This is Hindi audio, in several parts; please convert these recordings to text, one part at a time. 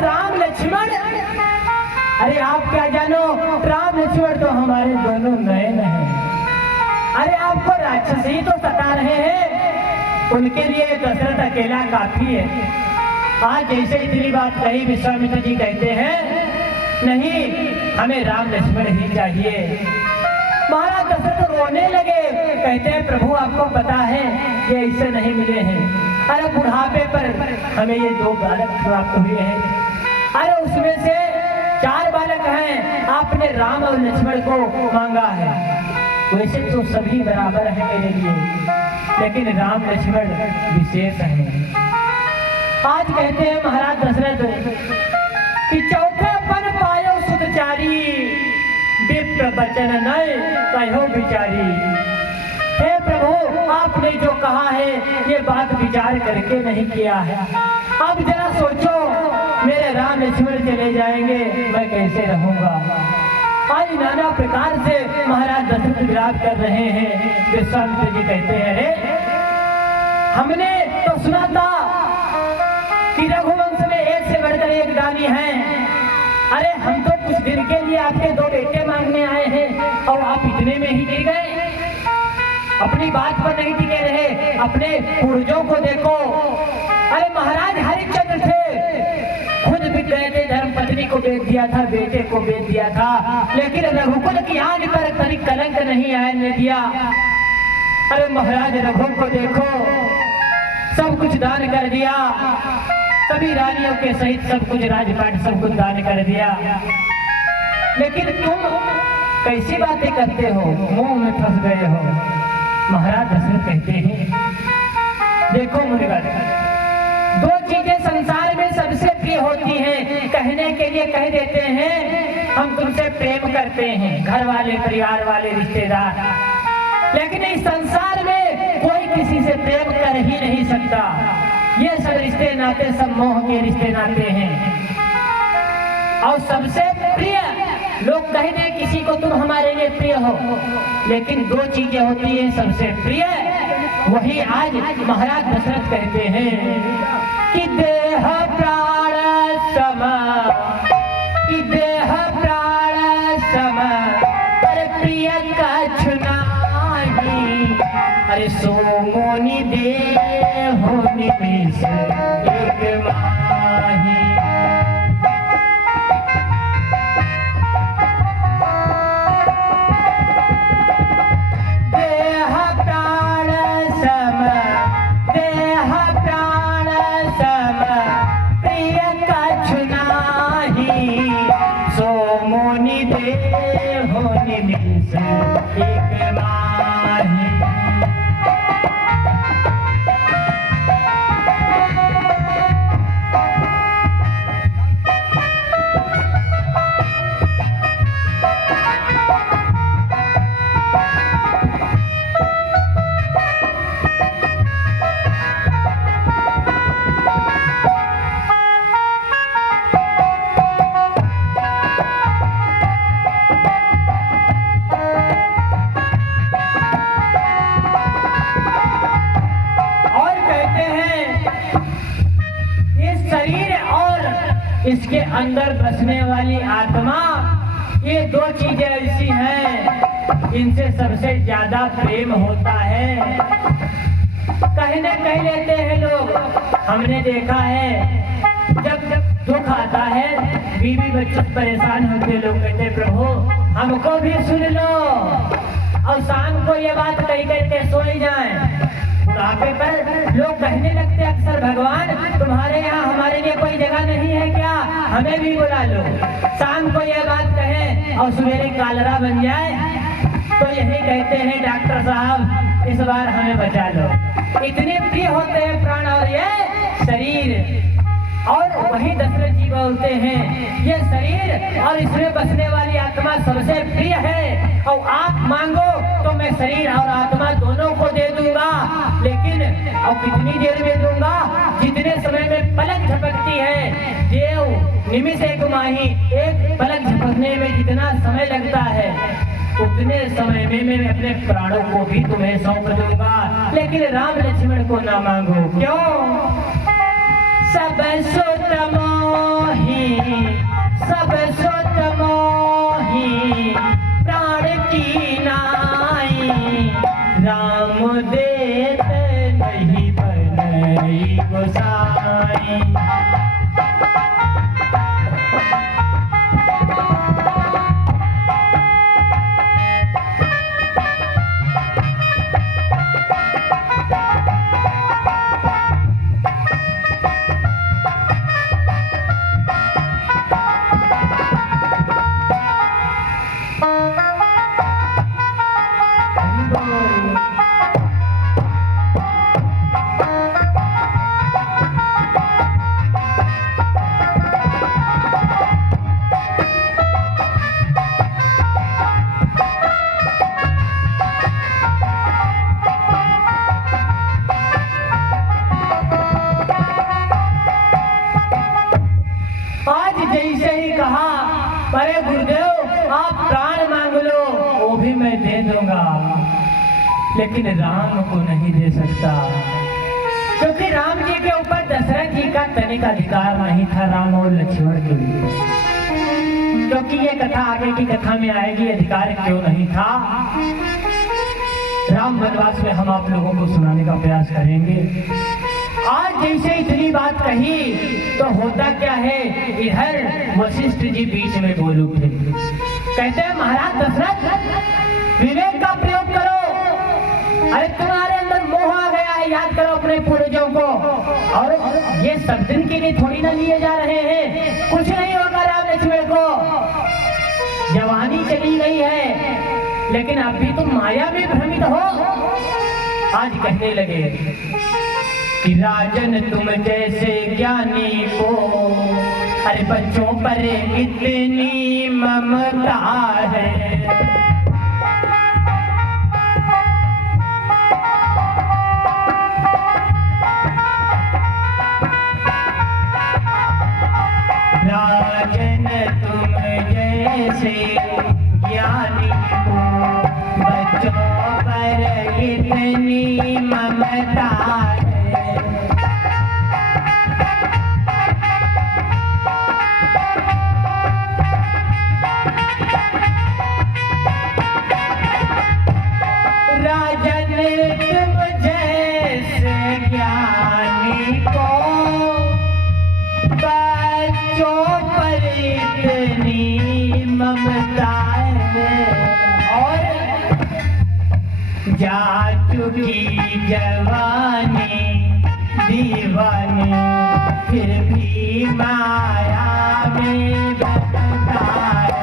राम लक्ष्मण, अरे आप क्या जानो, राम लक्ष्मण तो हमारे दोनों नयन हैं। अरे आपको राक्षस ही तो सता रहे हैं, उनके लिए दशरथ अकेला काफी है। आज जैसे इतनी बात कही, विश्वामित्र जी कहते हैं नहीं, हमें राम लक्ष्मण ही चाहिए। महाराज दशरथ रोने लगे, कहते हैं प्रभु आपको पता है ये इससे नहीं मिले हैं। अरे बुढ़ापे पर हमें ये 2 बालक प्राप्त हुए हैं। अरे उसमें से 4 बालक हैं, आपने राम और लक्ष्मण को मांगा है। वैसे तो सभी बराबर है मेरे लिए, लेकिन राम लक्ष्मण विशेष हैं। आज कहते हैं महाराज दशरथ कि चौथे पन पायो सुतचारी, विप्र वचन नय कहो विचारी। हे प्रभु आपने जो कहा है ये बात विचार करके नहीं किया है। अब जरा सोचो, मेरे राम लक्ष्मण चले जाएंगे, मैं कैसे रहूंगा। आज नाना प्रकार से महाराज दशरथ विलाप कर रहे हैं। विश्वामित्र जी कहते हैं अरे हमने तो सुना था कि रघुवंश में एक से बढ़कर एक दानी है। अरे हम तो कुछ दिन के लिए आपके 2 बेटे मांगने आए हैं और आप इतने में ही गिर गए। अपनी बात पर नहीं टिके रहे, अपने पूर्वजों को देखो। अरे महाराज हरिश्चंद्र थे, खुद भी गए थे, धर्म पत्नी को बेच दिया था, बेटे को बेच दिया था, लेकिन रघुकुल की आंख पर कभी कलंक नहीं आने दिया। अरे महाराज रघु को देखो, सब कुछ दान कर दिया, सभी रानियों के सहित सब कुछ राजपाट सब कुछ दान कर दिया, लेकिन तुम कैसी बातें करते हो, मुंह में फंस गए हो। महाराज दशरथ कहते हैं देखो मुनिवर, 2 चीजें संसार में सबसे प्रिय होती हैं। कहने के लिए कह देते हैं हम तुमसे प्रेम करते हैं, घर वाले, परिवार वाले, रिश्तेदार, लेकिन इस संसार में कोई किसी से प्रेम कर ही नहीं सकता। ये सब रिश्ते नाते सब मोह के रिश्ते नाते हैं। और सबसे प्रिय लोग कह दें किसी को तुम हमारे लिए प्रिय हो, लेकिन 2 चीजें होती है सबसे प्रिय, वही आज महाराज दशरथ कहते हैं कि देह प्राण सम, कि देह प्राण सम पर प्रिय कछु नाही। अरे सो मोनि देहो निमिष एक माही। देह प्राण सम, देह प्राण सम प्रिय कछु नाही। सो मोनि देहो निमिष एक माही। इसके अंदर बसने वाली आत्मा, ये 2 चीजें ऐसी हैं इनसे सबसे ज्यादा प्रेम होता है। कहने कह लेते हैं लोग, हमने देखा है जब दुख आता है, बीवी बच्चे परेशान होते, लोग कहते प्रभु हमको भी सुन लो, और शाम को ये बात कह करके सो ही जाए। बुढ़ापे पर लोग कहने लगते अक्सर भगवान तुम्हारे यहाँ हमारे लिए कोई जगह नहीं है क्या, हमें भी बुला लो। शाम को ये बात कहें और सवेरे कालरा बन जाए तो यही कहते हैं डॉक्टर साहब इस बार हमें बचा लो। इतने प्रिय होते हैं प्राण और ये शरीर। और वही दशरथ जी बोलते हैं ये शरीर और इसमें बसने वाली आत्मा सबसे प्रिय है, और आप मांगो तो मैं शरीर और आत्मा दोनों को दे दूंगा, लेकिन और कितनी देर में दूंगा, जितने समय में पलक झपकती है, देव निमिष एक माही, एक पलक झपकने में जितना समय लगता है उतने समय में मैं अपने प्राणों को भी तुम्हें सौंप दूंगा, लेकिन राम लक्ष्मण को ना मांगो। क्यों? सब सुत मोहि जैसे ही कहा, अरे गुरुदेव आप प्राण मांग लो, वो भी मैं दे दूंगा, लेकिन राम को नहीं दे सकता, क्योंकि राम जी के ऊपर दशरथ जी का तनिक अधिकार नहीं था, राम और लक्ष्मण के लिए। क्योंकि ये कथा आगे की कथा में आएगी, अधिकार क्यों नहीं था, राम वनवास में हम आप लोगों को सुनाने का प्रयास करेंगे। आज जैसे इतनी बात कही तो होता क्या है, इधर वशिष्ठ जी बीच में बोल उठे, कहते हैं महाराज दशरथ विवेक का प्रयोग करो, अरे तुम्हारे अंदर मोह आ गया है, याद करो अपने पूर्वजों को, और ये सब दिन के लिए थोड़ी ना लिए जा रहे हैं, कुछ नहीं होगा राम लक्ष्मण को, जवानी चली गई है, लेकिन अभी तुम माया में भ्रमित हो। आज कहने लगे कि राजन तुम जैसे ज्ञानी को, अरे बच्चों पर कितनी ममता है, राजन तुम जैसे ज्ञानी को, बच्चों पर इतनी ममता है, राजन तुम जैसे ज्ञानी को, बच्चों पर इतनी ममता है, और जा चुकी जवानी दीवानी, फिर भी माया में बंधा है।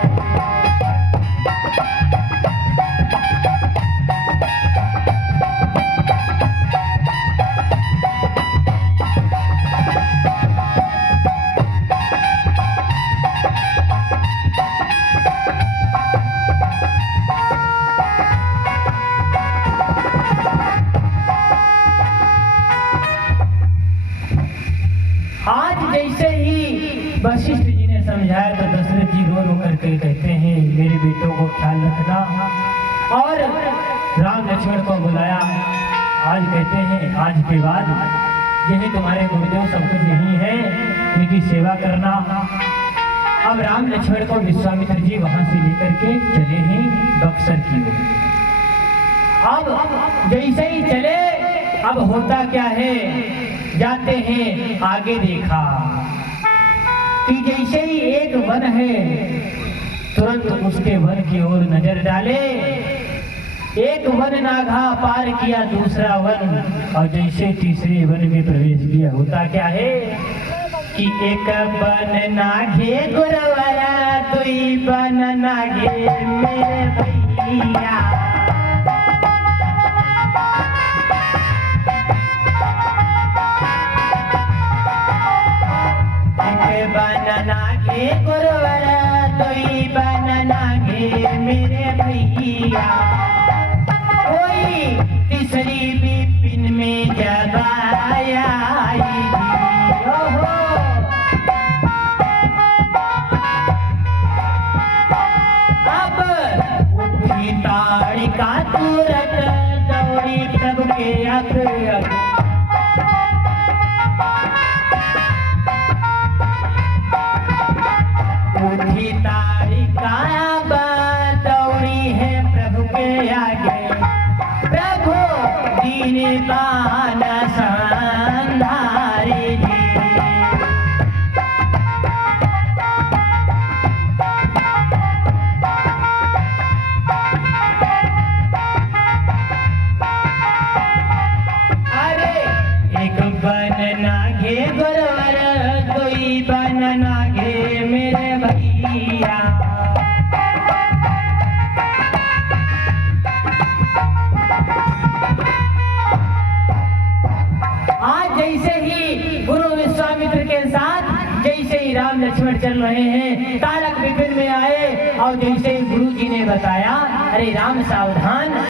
आज जैसे ही वशिष्ठ जी ने समझाया तो दशरथ जी रो रो करके कहते हैं, मेरे बेटों को ख्याल रखना, और राम लक्ष्मण को बुलाया। आज कहते हैं आज के बाद यही तुम्हारे गुरुदेव सब कुछ यही है, इनकी सेवा करना। अब राम लक्ष्मण को विश्वामित्र जी वहां से लेकर के चले हैं बक्सर की ओर। अब जैसे ही चले, अब होता क्या है, जाते हैं आगे देखा कि जैसे ही एक वन है, तुरंत उसके वन की ओर नजर डाले, एक वन नाघा पार किया दूसरा वन, और जैसे तीसरे वन में प्रवेश किया, होता क्या है कि एक वन नाघे गुरुवरा, दुई वन नाघे मेरे भैया, नागे गुरुवरा, दुई बन नागे मेरे भैया, कोई तीसरी विपिन में जब आई, अब उठी ताड़िका तुरंत दौड़ी प्रभु के अग्र, उठी ताड़िका दौड़ी है प्रभु के आगे, प्रभु दीन बान संधारी जी। अरे एक बन नागे गुरुवर, दुई बन नागे मेरे भैया, आज जैसे ही गुरु विश्वामित्र के साथ जैसे ही राम लक्ष्मण चल रहे हैं, तारक विपिन में आए, और जैसे ही गुरु जी ने बताया, अरे राम सावधान,